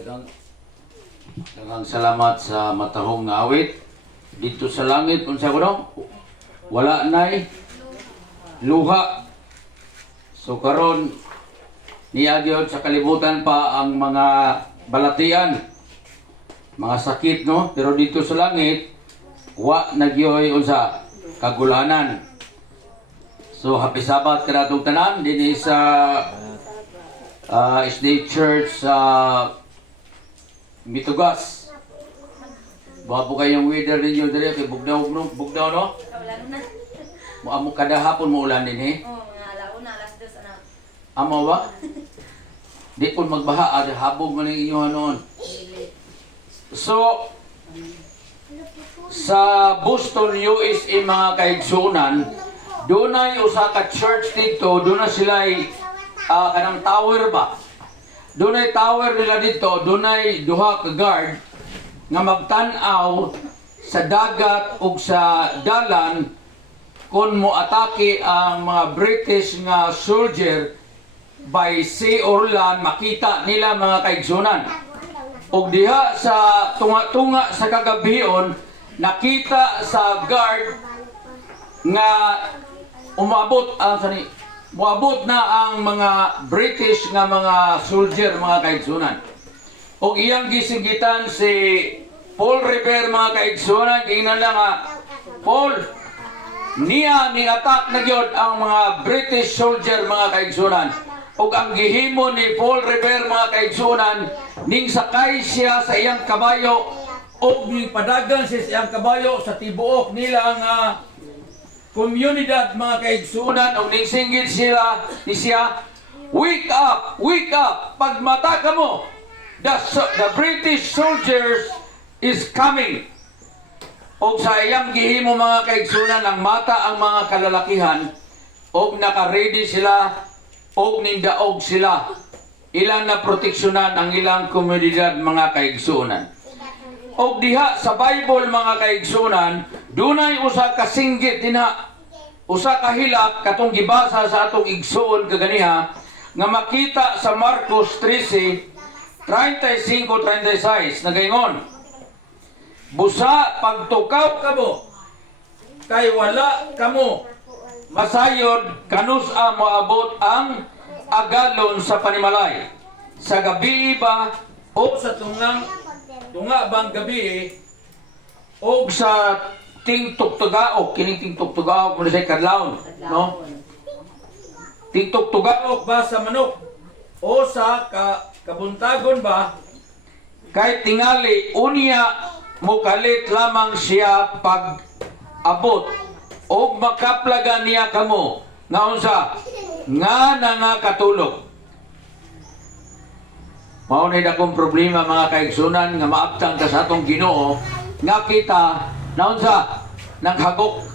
Daghang daghang salamat sa matahong nga awit. Dito sa langit, unsa ko no? Wala nay luha. So karon niya gyud sa kalibutan pa ang mga balatian, mga sakit no, pero dito sa langit wa nagyoy unsa kagulanan. So happy Sabat kanatong tanan dinhi sa SD Church sa Mitugas. Bago kayong weather ninyo diri kay bugnaw no? Ulan na. Mo kada hapon mo ulan din eh. Oh, mga alauna, alas 2 na. Amo ba? Di po magbaha, habog man ang inyo noon. So, sa Boston, USA mga kaigsunan, doon ay usa ka church dito, doon na sila ay kanang tower ba? Doon ay tower nila dito, doon ay duha ka guard nga magtan-aw sa dagat ug sa dalan kung mo atake ang mga British nga soldier by sea or land, makita nila mga kaigsunan. Og diha sa tunga-tunga sa kagabihon, nakita sa guard nga umabot muabot na ang mga British nga mga soldier mga kaigsunan. Og iyang gisingitan si Paul Revere mga kaigsunan, ingnan lang nga, Paul, niya ning-attack na gyud ang mga British soldier mga kaigsunan. Ug ang gihimo ni Paul Revere mga kaigsunan, ning sakay siya sa iyang kabayo ug ning padagan siya sa iyang kabayo sa tibuok nila nga komunidad mga kaigsunan ug ning singgit siya wake up, pagmata ka mo, the British soldiers is coming. Og sa iyang gihimo mga kaigsunan ang mata ang mga kalalakihan og naka-ready sila og nindaog sila ilang na proteksyonan ang ilang komunidad mga kaigsunan. Og diha sa Bible mga kaigsunan, dunay usa ka singgit dinha, usa ka hilak katong gibasa sa atong igsuon kaganiha nga makita sa Marcos 13:35-36 nagaingon, busa pagtukaw kamo kay wala kamo masayod kanus-a moabot ang agalon sa panimalay. Sa gabi ba o sa tunga bang gabi o sa tingtugtugaok, kining tingtugtugaok muna sa kadlawon, no? Tingtugtugaok ba sa manok o sa kabuntagon ba kay tingali unya mukalit lamang siya pag abot o makaplaga niya kamo nga unsa nga katulog. Mao na dakong problema mga kaigsunan nga maabtang ka sa atong Ginoo nga kita na unsa naghagok.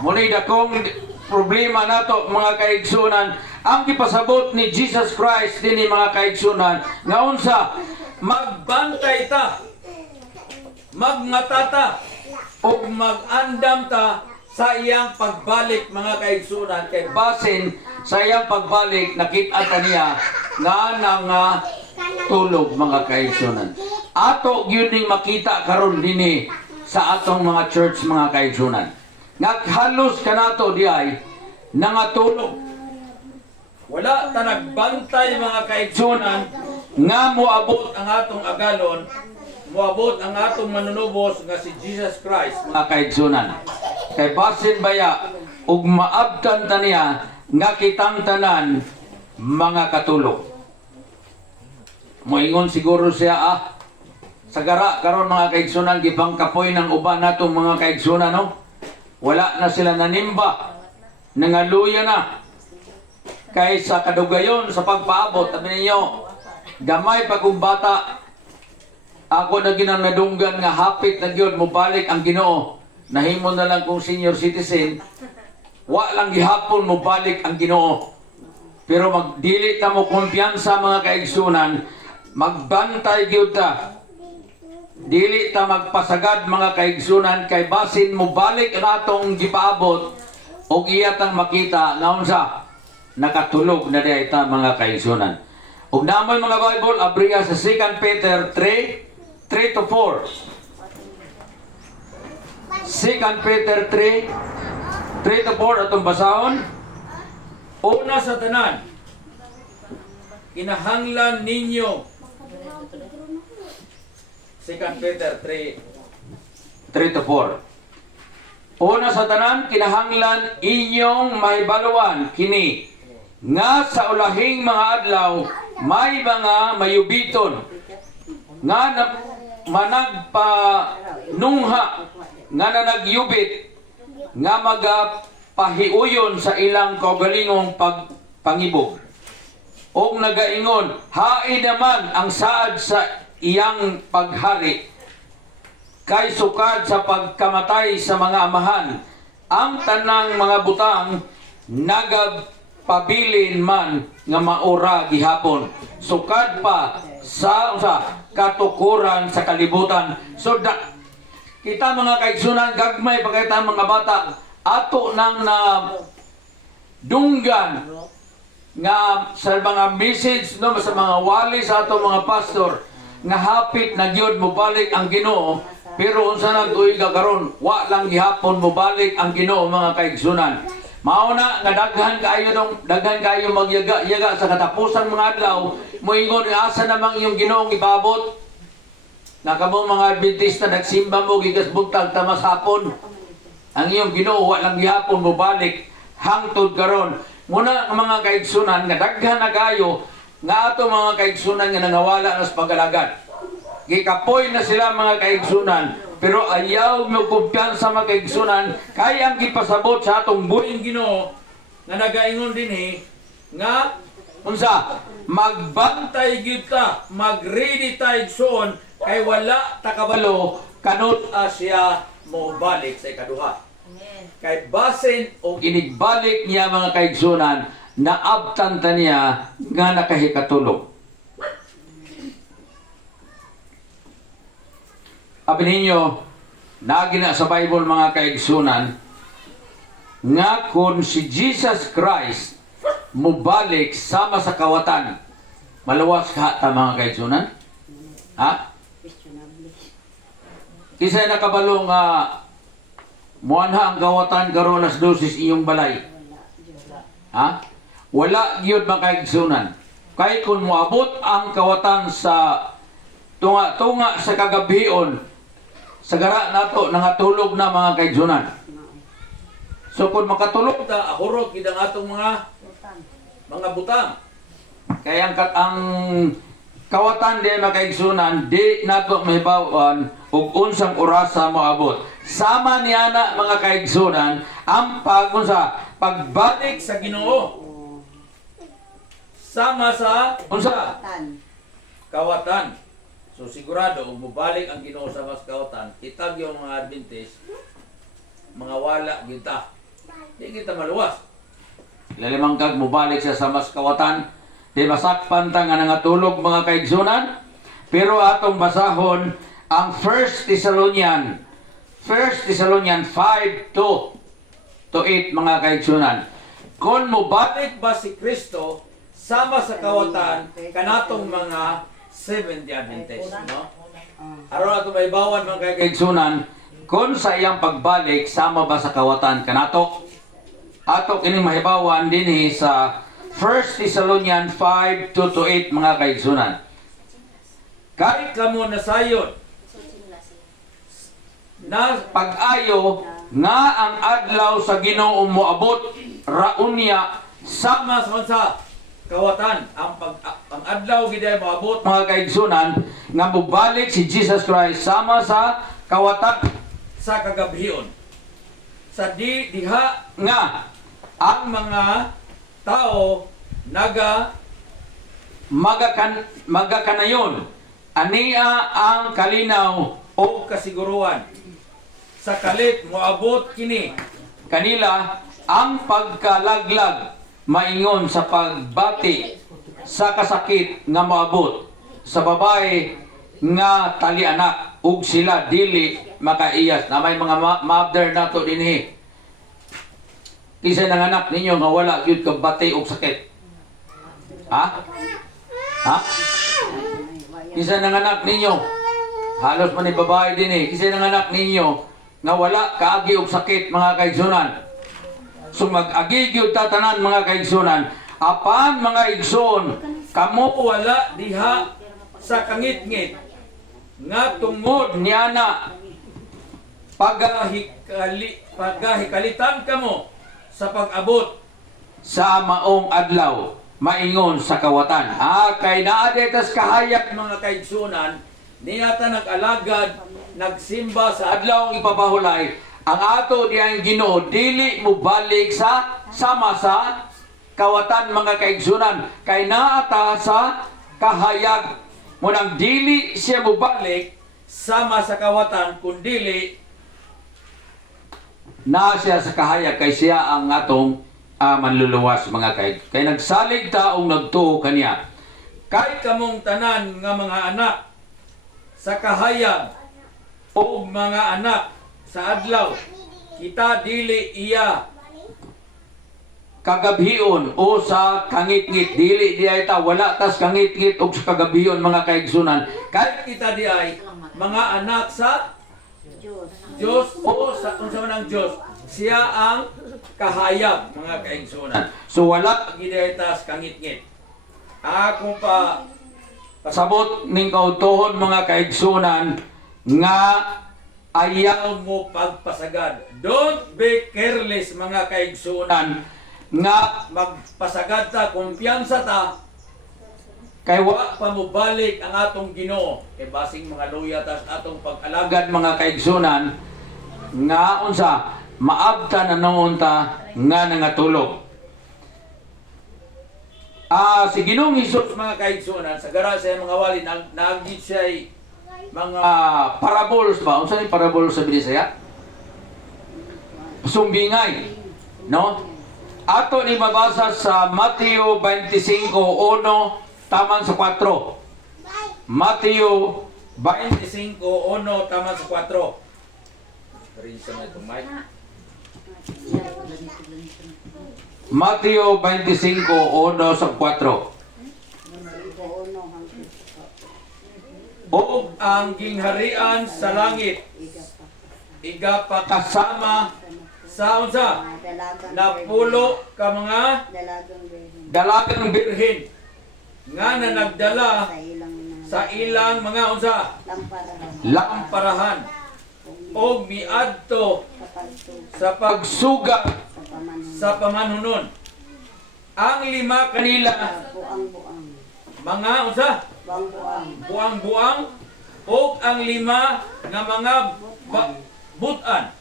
Mao na dakong problema nato mga kaigsunan ang gipasabot ni Jesus Christ dinhi mga kaigsunan nga unsa magbantay ta, magmatata o mag-andam ta sa iyang pagbalik mga kaigsunan kay basin sa iyang pagbalik nakita niya nga tulog mga kaigsunan. Ato gyud ning makita karon dinhi sa atong mga church mga kaigsunan. Nga halos kanato diay nangatulog. Wala ta nagbantay mga kaigsunan nga moabot ang atong agalon, moabot ang atong manunubos nga si Jesus Christ mga kaigsunan. Kay basin baya ug maabtan ta niya nga kitang tanan mga katulog. Moingon siguro siya sagara karon mga kaigsunan gibang kapoy ng uban natong mga kaigsunan no. Wala na sila nanimba, nangaluya na. Kay sa kadugayon sa pagpaabot, sabi ninyo, gamay pa kong bata, ako na ginanadunggan nga hapit na gyud mo balik ang Ginoo. Nahimo na lang kung senior citizen, wa lang gihapon mo balik ang Ginoo. Pero magdili ta mo kumpiyansa mga kaigsunan, magbantay gyud ta. Dili ta magpasagad mga kaigsunan kay basin mo balik ang atong gipaabot og iyatang makita nga unsa nakatulog na diay ta mga kaigsunan. Ug naman mga Bible, abriya sa 2 Peter 3, 3 to 4. 2 Peter 3, 3 to 4 atong basahon. Una sa tanan, kinahanglan ninyo. 2 Peter 3, 3 to 4. Una sa tanan, kinahanglan inyong mahibaluan kini nga sa ulahing mga adlaw may mga mayubiton nga managpanungha nga nanagyubit nga magapahiuyon sa ilang kaugalingong pangibog o nagaingon hain naman ang saad sa iyang paghari kay sukad sa pagkamatay sa mga amahan ang tanang mga butang nagapabilin man nga maura gihapon sukad pa sa katukuran sa kalibutan. So kita mga kaigsunan gagmay pagkita mga bata ato nang na dunggan nga sa mga message no sa mga wali sa ato mga pastor nga hapit na gyud mo balik ang Ginoo. Pero unsa nag-uy karon, wa lang gihapon mo balik ang Ginoo mga kaigsunan. Mao na nga daghan kayo magyaga-yaga sa katapusan mga adlaw, moingon asa namang iyong Ginoong ibabot. Nakamo mga Adventista nagsimba mo gigas buntag tamas hapon. Ang iyong Ginoo wa lang gihapon mo balik hangtod karon. Muna ang mga kaigsunan nga daghan na kayo nga ato mga kaigsunan nga nangawala na sa pag-alagad. Gikapoy na sila mga kaigsunan, pero ayaw mo kumpiyansa mga kaigsunan, kaya ang gipasabot sa atong buhing Ginoo nga nagaingon din nga unsa magbantay gyud ta, magready ta igsoon kay wala ta kabalo kanut siya mo balik sa ikaduha. Amen. Kay basin o inigbalik niya mga kaigsunan, naabtan ta niya nga nakahikatulog. Abi ninyo, nagina sa Bible mga kaigsunan, nga kung si Jesus Christ mubalik sama sa kawatan, malawas ka ta mga kaigsunan? Ha? Kisay nakabalo nga muanha ang kawatan karon as dosis iyong balay. Ha? Wala gyud mga kaigsunan. Kay kung moabot ang kawatan sa tunga sa kagabion, sagara nato nangatulog na mga kaigsunan. So kung makatulog ta, ahurot gid ang atong mga butang. Kaya ang kawatan di mga kaigsunan, di nato mahibawan ug unsang orasa moabot. Sama niya na mga kaigsunan ang pagbalik sa Ginoo. Sama sa unsa? Kawatan. So sigurado, kung mubalik ang Ginoo sa mas kawatan, itag yung mga Adventist, mga wala kita. Di kita maluwas. Lalimang kag mubalik siya sa mas kawatan, di masakpan ta nga nangatulog mga kaigsunan. Pero atong basahon ang 1 Thessalonians 5 to 8 mga kaigsunan. Kung mubalik ba si Kristo sama sa kawatan kanatong mga Seventh-day Adventist, no? Aron ato maibawan mga kaigsunan, kung sa iyang pagbalik sama ba sa kawatan kanato? Ato kining mahibawan dinhi sa 1 Thessalonians 5 to 8 mga kaigsunan. Kahit kamo nasayod na pag-ayo nga ang adlaw sa Ginoo moabot raunya sama sa kawatan ang adlaw gid ay moabot mga kaigsunan nga mubalik si Jesus Christ sama sa kawatan sa kagabion sa diha nga ang mga tao magakanayon ania ang kalinaw o kasiguruan sa kalit moabot kini kanila ang pagkalaglag maingon sa pagbati sa kasakit nga moabot sa babae nga tali-anak ug sila dili makaiyas na may mga mother nato dinhi kisay nanganak ninyo nga wala gyud kag bati ug sakit ha Ha? Kisa nanganak ninyo. Halos man ni babae din eh. Kisa nanganak ninyo nga wala kaagi og sakit mga kaigsunan. So mag-agi gyud tatanan mga kaigsunan. Apan mga igsoon, kamo wala diha sa kangit-ngit nga tungod niya na pagahikalitan kamo sa pag-abot sa maong adlaw maingon sa kawatan. Kay naa detas kahayag mga kaigsunan, niya ta nag-alagad, nagsimba sa adlaw ang ipapahulay, ang ato diyang Ginoo dili mo balik sa sama sa kawatan mga kaigsunan. Kay naa ta sa kahayag munang dili siya mo balik sama sa kawatan kundili na siya sa kahayag kay siya ang atong manluluwas mga kaig. Kay nagsalig ta og nagtuo kaniya. Kay kamong tanan nga mga anak sa kahayag o mga anak sa adlaw, kita dili iya kagabhion o sa kangit-ngit. Dili di ay ta wala tas kangit-ngit o sa kagabhion mga kaigsunan. Kay kita di ay mga anak sa Diyos o sa unsa man ang Diyos. Siya ang kahayag mga kaigsunan. So wala gid ay tas kangit-ngit. Ako pa pasabot ning kautuhon mga kaigsunan nga ayaw mo pagpasagad. Don't be careless mga kaigsunan nga magpasagad ta, kumpiyansa ta kay wa pa mo balik ang atong Ginoo. Kay basing mga luya tas atong pag-alagad mga kaigsunan nga unsa maabtan anong ta nga nangatulog. Si Ginoong Hesus mga kaigsunan sa gara sa mga wali nagit siya mga parables ba? Unsa ni parables sa Bisaya? Sumbingay, no? Ato ni mabasa sa Mateo 25:1 taman sa 4. Mateo 25:1 taman sa 4. Rinsa na itong mic. Mateo 25:1 sa 4. O ang gingharian sa langit igapakasama sa unsa napulo ka mga dalagang birhen nga na nagdala sa ilang mga unsa lamparahan o miadto sa pagsuga sa pamanunon. Ang lima kanila mga unsa buang-buang o ang lima nga mga butan.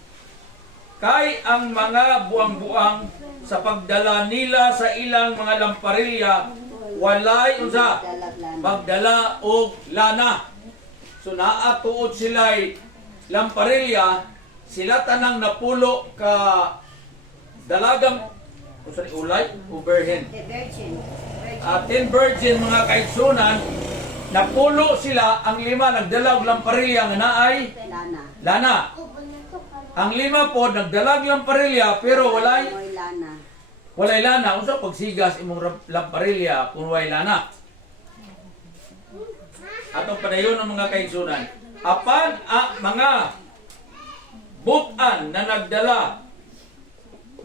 Kay ang mga buang-buang sa pagdala nila sa ilang mga lamparilla walay unsa magdala og lana. So naa tuod sila'y lamparilla, sila tanang napulo ka dalagang unsa ni ulay o virgin. 10 virgin mga kaigsunan, napulo sila, ang lima nagdala og lamparilla nga naay lana. Ang lima po nagdalag lamparilla pero walay lana. Unsa pagsigas imong lamparilla kung walay lana? Atong padayon ng mga kaigsunan. Apan mga butan na nagdala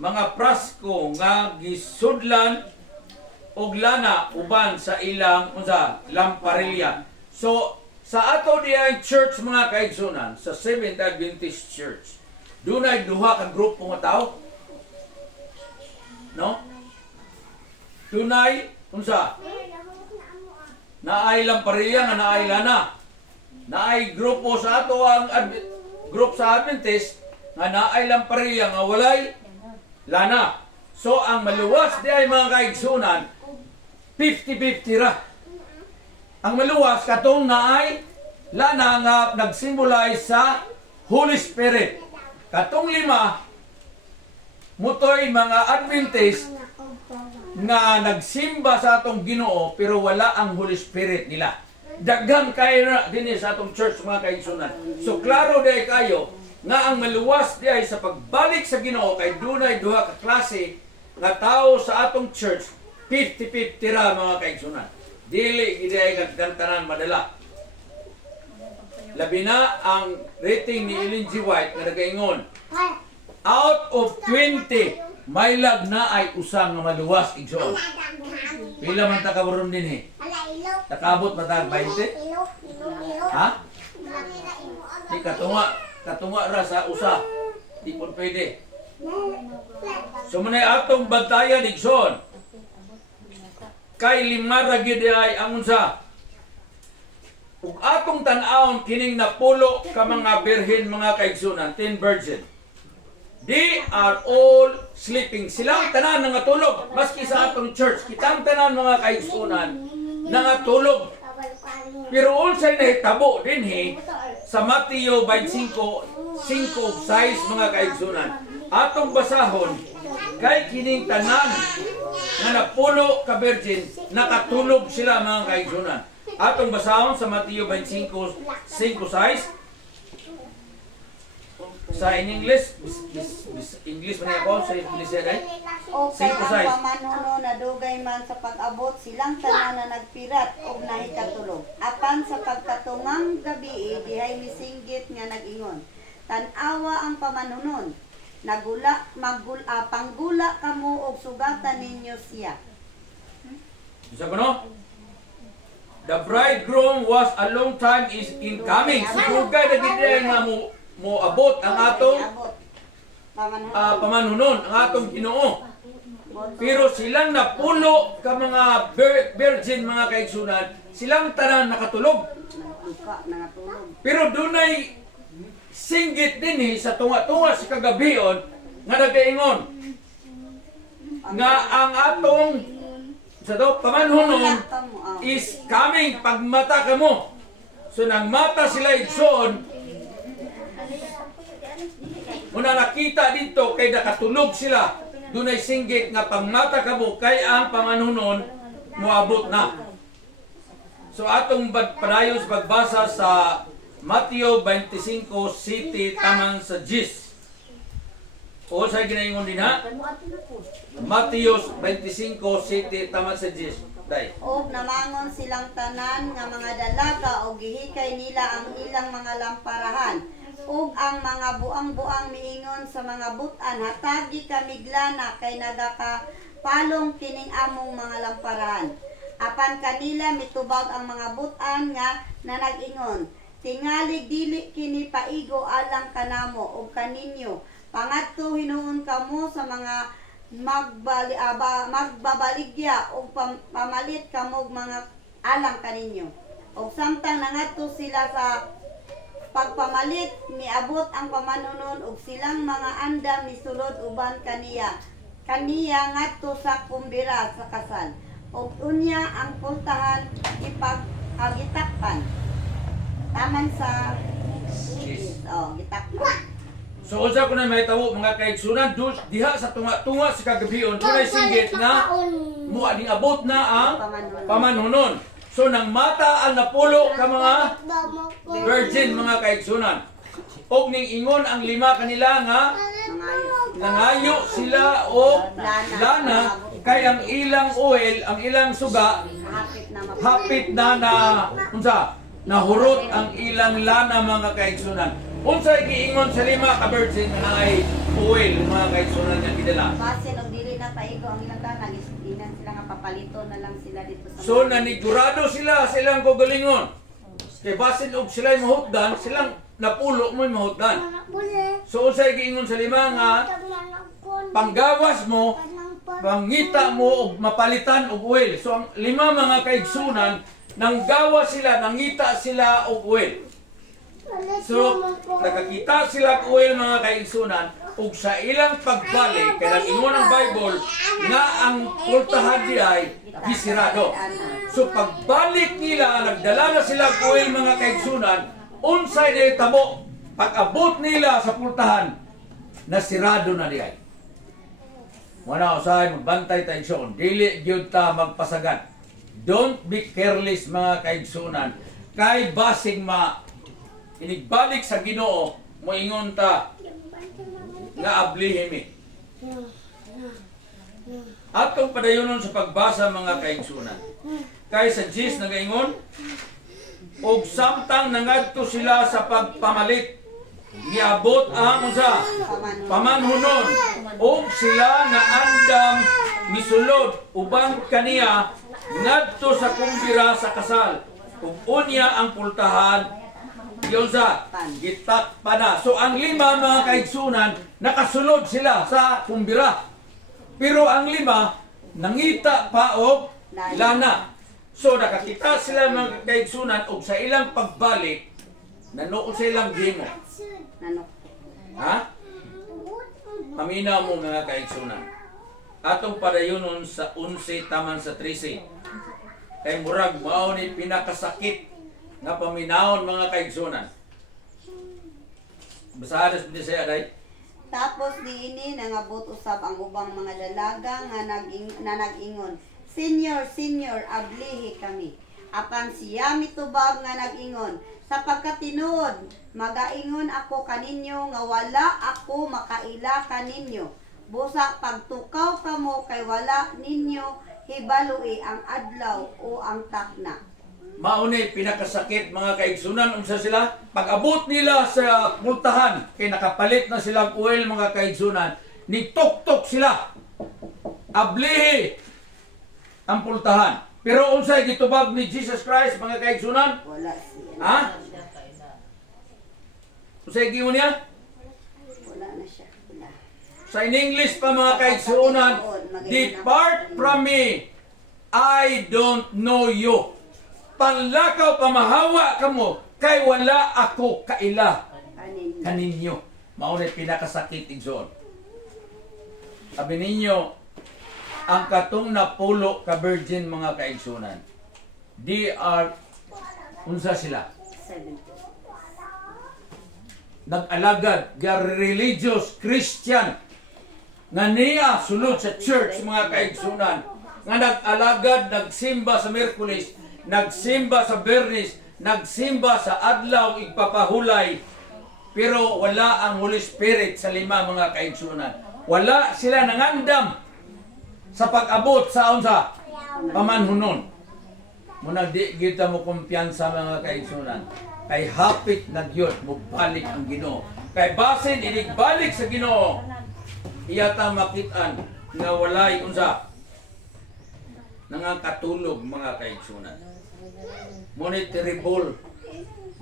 mga prasko nga gisudlan og lana uban sa ilang unsa lamparilla. So sa ato diay church mga kaigsunan, sa Seventh Adventist Church, dunay duha ka grupo nga tao. No? Dunay unsa? Naay lamparilla nga naay lana. Naay grupo sa ato ang group sa Adventist nga naay lamparilla nga walay lana. So ang maluwas di ay mga kaigsunan 50-50 ra. Ang maluwas katong naay lana nga nagsimbolize sa Holy Spirit. Katong lima, mutoy mga Adventist nga nagsimba sa atong Ginoo pero wala ang Holy Spirit nila. Daghan kayo na din sa atong church mga kaigsunan. So klaro di kayo nga ang maluwas di ay sa pagbalik sa Ginoo kay dunay duha ka klase nga tao sa atong church 50-50 ra mga kaigsunan. Dili gid ay kagkantanan madala. Labi na ang rating ni Ellen G. White nga nagaingon, out of 20, may lag na ay usang nga maluwas igsoon. Pila man ta kaburon din eh. Nakabot ba tag 20? Ha? Di katunga ra sa usa. Di po pwede. So munay atong bantayan igsoon. Kay lima ra gid ay ang unsa. Ug atong tan-awon kining napulo ka mga birhen mga kaigsunan, 10 virgin. They are all sleeping. Silang tanan nangatulog. Maski sa atong church, kitang tanan mga kaigsunan nangatulog. Pero unsay nahitabo dinhi sa Mateo 25:5-6 mga kaigsunan. Atong basahon kay kining tanan nga napulo ka virgin nakatulog sila mga kaigsunan. Atong basahon sa Mateo 25:5-6 sa in English, English man ako sa English ay. O kay ang pamanuno na dugay man sa pag-abot silang tanan na nagpirat o nahikatulog. Apan sa pagkatungang gabi dihay misinggit nga nag-ingon. Tan-awa ang pamanunon. Panggula kamo og sugatan ninyo siya. Isa ba no? The bridegroom was a long time is in coming. Sugay na gid nga mo abot ang atong pamanunon, ang atong Ginoo. Pero silang napulo ka mga virgin mga kaigsunan, silang tanan nakatulog. Pero dunay singgit dinhi sa tunga-tunga sa kagabion nga nagaingon nga ang atong sa daw pamanunon is coming pagmata kamo. So nang mata sila igsoon, muna nakita dito kay nakatulog sila, dunay singgit nga pagmata kamo kay ang pamanunon moabot na. So atong padayon sa pagbasa sa Mateo 25:7 taman sa 10. O sa ginaingon din ha? Mateo 25:7 taman sa 10. Day. Og namangon silang tanan nga mga dalaga o gihikay nila ang ilang mga lamparahan. Ug ang mga buang-buang miingon sa mga butan, hatagi kami glana kay nagakapalong kining among mga lamparahan. Apan kanila mitubag ang mga butan nga nag-ingon, tingalig dili kini paigo alang kanamo ug kaninyo. Pangadto hinuon kamo sa mga magbabaligya ug pamalit kamo mga alang kaninyo. Ug samtang nangadto sila sa pagpamalit niabot ang pamanunon ug silang mga andam ni sulod uban kaniya ngadto sa kumbira sa kasal ug unya ang pultahan ipaghagitakpan taman sa gitakpan. So unsa ko na mahitabo mga kaigsunan diha sa tunga-tunga sa kagabion dunay singgit nga muading abot na ang pamanunon. So nang mata ang napulo ka mga virgin mga kaigsunan. Og ning ingon ang lima kanila nga nangayo sila og lana kay ang ilang oil, ang ilang suga hapit na unsa nahurot ang ilang lana mga kaigsunan. Unsay giingon sa lima ka virgin nga ay oil mga kaigsunan nga gidala. Basin og dili na paigo ang ilang tanan ginan sila nga papalito na lang sila dito sa. So nanigurado sila sa ilang kagalingon. Kay basin og sila'y mahutdan, silang napulo mo'y mahutdan. So unsay giingon sa lima nga panggawas mo, pangita mo og mapalitan og oil. So ang lima mga kaigsunan nang gawas sila, nangita sila og oil. So nakakita sila og oil mga kaigsunan ug sa ilang pagbalik kay nag-ingon ang Bible nga ang pultahan di ay gisirado. So pagbalik nila nagdala na sila og oil mga kaigsunan, unsay nahitabo pag-abot nila sa pultahan nasirado na di ay. Wala usay magbantay tayo siyon. Dili gyud ta magpasagad. Don't be careless mga kaigsunan. Kay basing inigbalik sa Ginoo moingon ta nga ablihimi. Atong padayonon sa pagbasa mga kaigsunan. Kay sa Jis nagaingon, og samtang nangadto sila sa pagpamalit, giabot ang unsa pamanhunon, og sila naandam misulod ubang kaniya ngadto sa kumbira sa kasal. Ug unya ang pultahan Diyosa, gitakpada. So ang lima mga kaigsunan, nakasulod sila sa kumbira. Pero ang lima, nangita pa og lana. So nakakita sila mga kaigsunan og sa ilang pagbalik, nanood sa ilang gimo. Nano? Ha? Paminaw mo mga kaigsunan. Atong padayonon sa 11 taman sa 13. Kay murag mao ni pinakasakit nga paminawon mga kaigsunan. Basahan sa saya day. Tapos diini nangabot usab ang ubang mga dalaga nga nag-ingon, Senior, Senior, ablihi kami. Apan siya mitubag nga nag-ingon, sapagkat tinuod, magaingon ako kaninyo nga wala ako makaila kaninyo. Busa pagtukaw kamo kay wala ninyo hibalui ang adlaw o ang takna. Maunay pinakasakit mga kaigsunan, unsa sila? Pag-abot nila sa multahan, kay nakapalit na silang oil mga kaigsunan, nitok-tok sila. Ablihi ang pultahan. Pero unsay gitubag ni Jesus Christ mga kaigsunan? Wala siya. Ha? Unsay giingon niya? Wala na siya. Wala. Sa in English pa mga kaigsunan, depart from me, I don't know you. Panlakaw pamahawa kamo, kay wala ako kaila Kanin. kaninyo. Maunay pinakasakit igsoon. Sabi ninyo, ang katong napulo ka virgin mga kaigsunan, they are, unsa sila? 70. Nag-alagad, they are religious Christian, nga niya sulod sa church mga kaigsunan, nga nag-alagad, nagsimba sa Miyerkules, nagsimba sa Bernis, nagsimba sa adlaw igpapahulay, pero wala ang Holy Spirit sa lima mga kaigsunan. Wala sila nangandam sa pag-abot sa unsa pamanhunon. Muna di kita mo kumpiyansa mga kaigsunan. Kay hapit na gyud mo balik ang Ginoo. Kay basin inigbalik sa Ginoo, iyata makitaan nga walay unsa nangakatulog mga kaigsunan. Ngunit terrible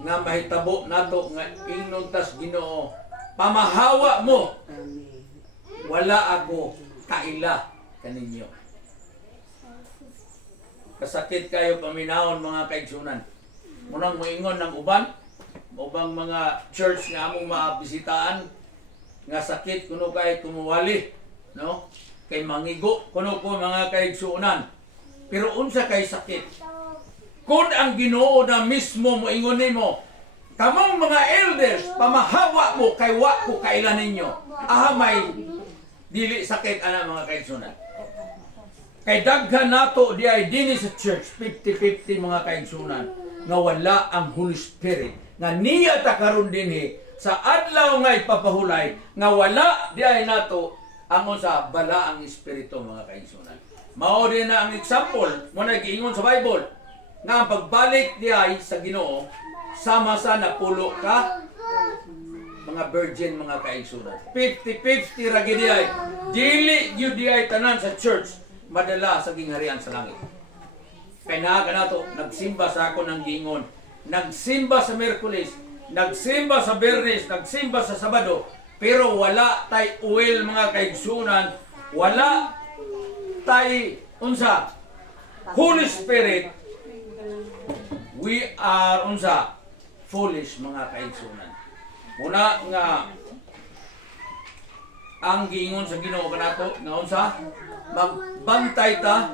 nga mahitabo nato nga ingnon tas Ginoo, pamahawa mo, wala ako kaila kaninyo. Kasakit kayo paminahon mga kaigsunan. Munang moingon ng ubang mga church nga among maabisitaan nga sakit kuno kay kumuwali, no? Kay mangigo kuno ko mga kaigsunan. Pero unsa kay sakit? Kung ang Ginoo na mismo moingon nimo, kamong mga elders, pamahawa mo kay wa ko kailan ninyo. May dili sakit ana mga kaigsunan. Kay daghan nato di ay dinhi sa church 50-50 mga kaigsunan nga wala ang Holy Spirit nga niya ta karon dinhi sa adlaw nga ipapahulay nga wala di ay nato ang sa bala ang espiritu mga kaigsunan. Mao din na ang example mo na giingon sa Bible nga ang pagbalik di ay sa Ginoo sama sa napulo ka mga virgin mga kaigsunan. 50-50 ra gid ay dili gyud di ay tanan sa church madala sa gingharian sa langit. Kay naa kanato nagsimba sa ako ng gingon, nagsimba sa Miyerkules, nagsimba sa Bernes, nagsimba sa Sabado, pero wala tay oil mga kaigsunan, wala tay unsa Holy Spirit. We are unsa foolish mga kaigsunan. Muna nga ang giingon sa Ginoo kanato nga unsa magbantay ta,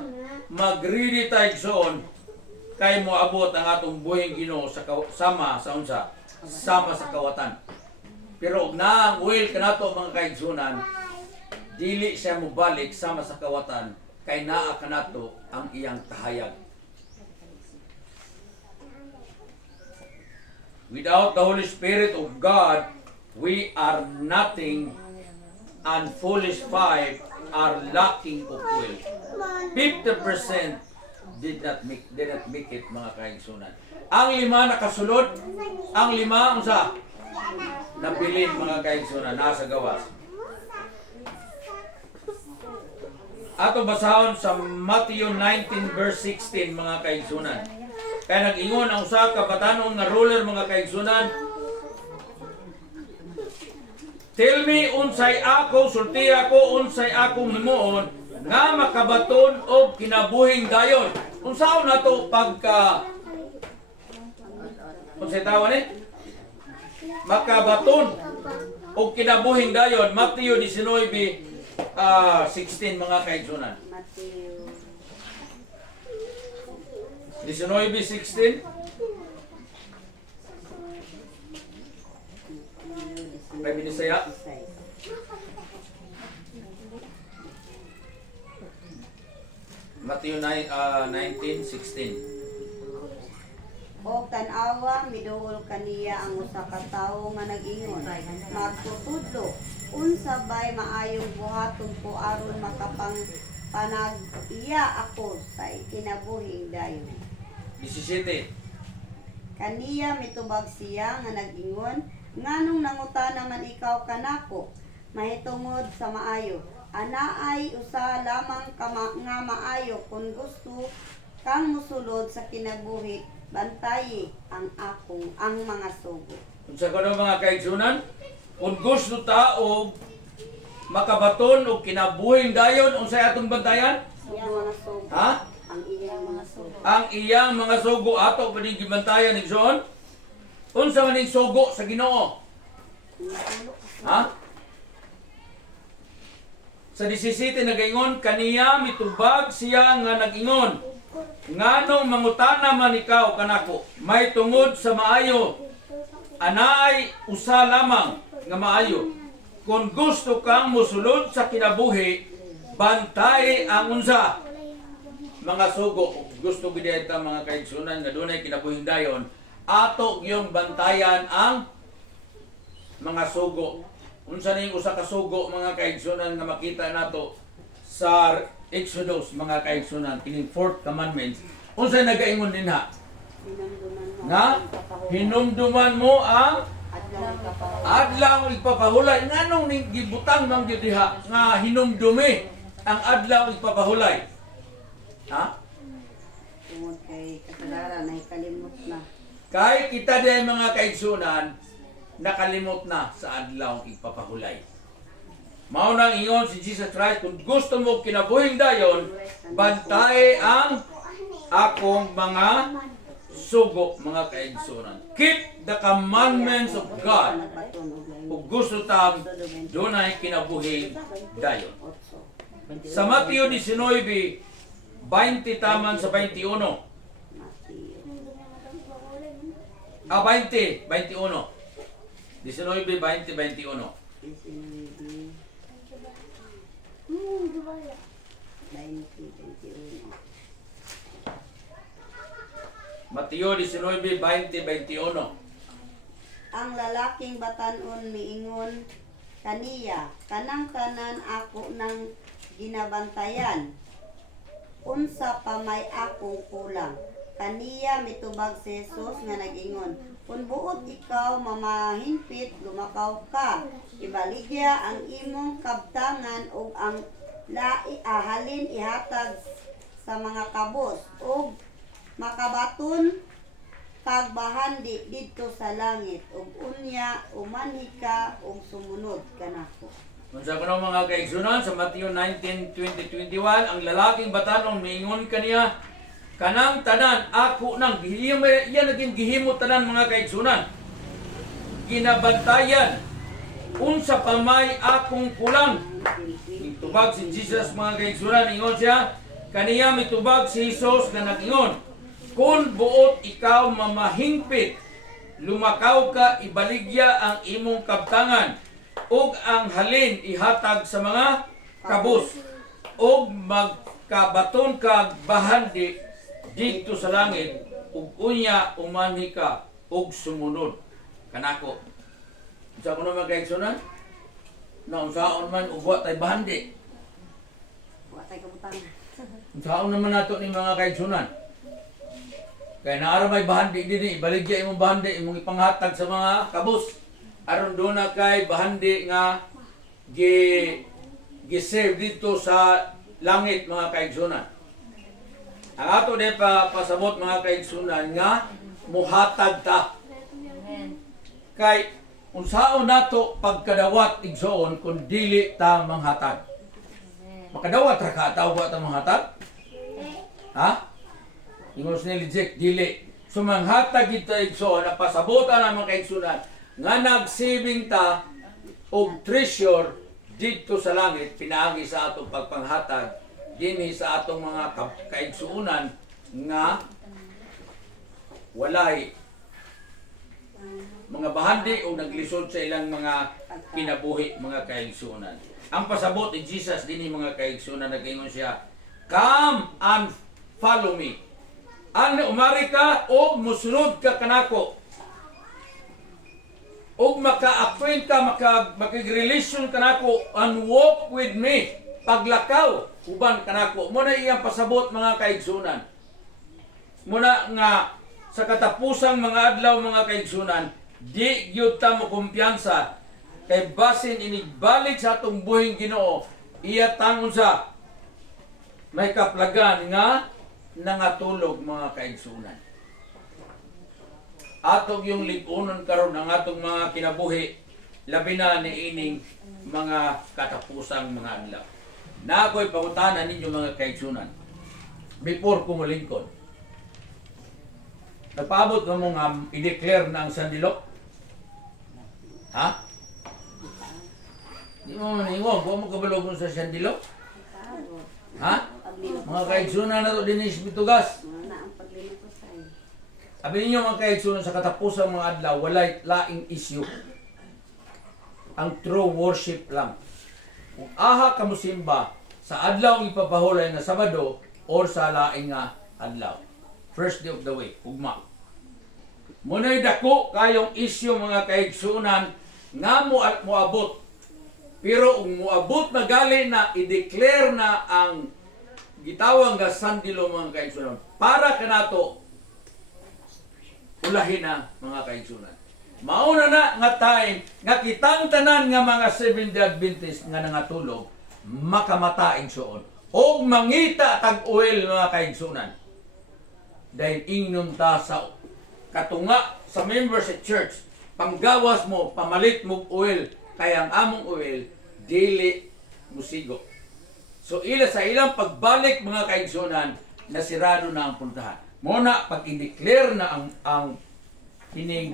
magready ta igsoon kay moabot ang atong buhing Ginoo sa sama sa unsa sama sa kawatan. Pero og na ang oil kanato mga kaigsunan, dili siya mobalik sama sa kawatan kay naa kanato ang iyang kahayag. Without the Holy Spirit of God, we are nothing, and foolish 5, are lacking of oil. 50% did not make it, mga kaigsunan. Ang 5 nakasulod, ang 5 unsa nabilin, mga kaigsunan, nasa gawas. Ato basahon sa Matthew 19 verse 16, mga kaigsunan. Kaya nag-ingon ang usa ka batanon nga ruler, mga kaigsunan. Tell me unsay ako, sulti ako, unsay akong himuon nga makabaton og kinabuhing dayon. Unsaon nato pagka unsay tawon makabaton og kinabuhing dayon? Matthew 19 16, mga kaigsunan. Matthew 19:16. May binisaya. Matthew 19:16. O tanawa miduol kaniya ang usa ka tawo nga nag-ingon, magtutudlo unsa bay maayong buhaton ko aron makapang panag-iya ako sa kinabuhing dayon. 17. Kaniya mitubag siya nga nag-ingon, nganong nangutana man ikaw kanako, mahitungod sa maayo. Ana ay usa lamang nga maayo, kung gusto kang musulod sa kinabuhi, bantayi ang mga sugo. Unsa kuno, mga kaigsunan? Kung gusto ta og makabaton og kinabuhing dayon, unsay atong bantayan? Iyang mga sugo. Ha? Ang iyang mga sugo. Ang iyang mga sugo ato paning gibantayan, igsoon. Unsa man ning sugo sa Ginoo? Ha? Sa 17 nag-ingon, kaniya mitubag siya nga nag-ingon, nganong mangutana man ikaw kanako, may tungod sa maayo, anaay usa lamang nga maayo. Kung gusto kang musulod sa kinabuhi, bantay ang unsa? Mga sugo. Gusto gid ta, mga kaigsunan, nga dunay kinabuhing dayon, ato yung bantayan ang mga sugo. Unsa ning usa ka sugo, mga kaigsunan, nga makita nato sa Exodus, mga kaigsunan, kining 4th commandment. Unsa nagaingon dinha? Nga hinumduman mo ang adlaw ipapahulay. Nganong ning gibutang mang gyud diha nga hinumdumi ang adlaw ipapahulay? Ha? Tungod kay kasagaran ay kalimot na. Kay kita diay, mga kaigsunan, nakalimot na sa adlaw ipapahulay. Mao nang ingon si Jesus Christ, kung gusto mo kinabuhing dayon, bantay ang akong mga sugo, mga kaigsunan. Keep the commandments of God. Kung gusto tam, dunay kinabuhing dayon. Sa Matthew 19, 20 taman sa 21. 20, 21. 19, 20, 21. 2021. Mateo 19, 20, 21. Ang lalaking batanon miingon kaniya, kanang tanan ako nang ginabantayan. Unsa pa may akong kulang. Kaniya mitubag si Jesus nga nag-ingon, kung buot ikaw mamahinpit, lumakaw ka. Ibaligya ang imong kabtangan ug ang halin ihatag sa mga kabos ug makabaton pagbahandi didto sa langit ug unya umanhi ka ug sumunod kanako. Unsa kuno, mga kaigsunan, sa Mateo 19, 20, 21, ang lalaking batanon miingon kaniya, kanang tanan ako nang gihimo, iya naging gihimo tanan, mga kaigsunan. Ginabantayan, unsa pa may akong kulang. Mitubag si Jesus, mga kaigsunan, ingon siya, kaniya mitubag si Jesus nga nag-ingon, kung buot ikaw mamahingpit, lumakaw ka, ibaligya ang imong kabtangan, ug ang halin ihatag sa mga kabus, ug magkabaton kag bahandi dito sa langit, ug unya umanhi ka ug sumunod kanako. Sa kuno, mga kaigsunan, na unsaon man ug wa tay bahandi. Wa tay kabutang. Saan naman nato ni mga kaigsunan? Kaya naara may bahandi din, ibaligya imong bahandi, imong ipanghatag sa mga kabus. Aron doon na kay bahandi nga gi-serve dito sa langit mga kaigsunan. Ang ato din pasabot mga kaigsunan nga muhatag ta. Amen. Kay unsaon nato pagkadawat igsoon kung dili ta manghatag. Makadawat ra ka tawag ta manghatag? Ha? Ingos ni Lijek, dili. So manghatag kita igsoon na pasabotan ang mga kaigsunan nga nagsaving ta og treasure dito sa langit pinaagi sa atong pagpanghatag dinhi sa atong mga kaigsuonan nga walay mga bahandi o naglisod sa ilang mga kinabuhi mga kaigsuonan. Ang pasabot ni Jesus dinhi mga kaigsuonan nag-ingon siya, "Come and follow me." Ang umari ka o musunod ka kanako. O maka-acquaint ka, makig-relation kanako and walk with me. Paglakaw, uban kanako. Muna iyang pasabot mga kaigsunan. Muna nga sa katapusang mga adlaw mga kaigsunan, di gyud ta mo kumpiyansa kay basin inibalik sa atong buhing Ginoo iya tangon sa may kaplagan nga nangatulog mga kaigsunan. Atong yung ligunon karon ang atong mga kinabuhi labi na niining mga katapusang mga adlaw. Na ako'y pangutanan ninyo mga kaigsunan. Before ko molingkod. Nagpaabot ka mo nga i-declare na ang sandilo? Ha? Di mo maningon, kung mo kabalog sa sandilo? Ha? Mga kaigsunan na ito din isbitugas. Na ang paglimpusay. Sabi ninyo mga kaigsunan sa katapusang mga adlaw, walay laing issue. Ang true worship lang. Kung aha ka mo simba sa adlaw ang ipapahulay na Sabado or sa laing nga adlaw. First day of the week, ugma. Muna'y dako kayong issue mga kaigsunan nga moabot. Pero kung moabot na gali na i-declare na ang gitawang nga sandilo mga kaigsunan para kanato ulahin na mga kaigsunan. Mauna na nga time nga kitang tanan nga mga Seventh-day Adventist nga nangatulog makamata igsoon o mangita tag-oil mga kaigsunan. Dahil ingnon ta sa katunga sa member sa church, panggawas mo, pamalit mo oil, kaya ang among oil dili musigo. So ila sa ilang pagbalik mga kaigsunan, nasirado na ang puntahan. Muna pag i-declare na ang kining